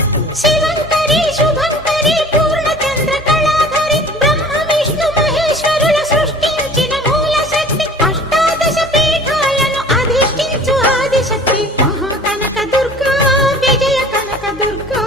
శివంకరి శుభంకరి పూర్ణచంద్ర కళాధరి బ్రహ్మ విష్ణు మహేశ్వరుల సృష్టించిన మూల శక్తి అష్టాదశ పీఠాలను అధిష్ఠించు ఆదిశక్తి మహాకనక దుర్గా విజయ కనక దుర్గా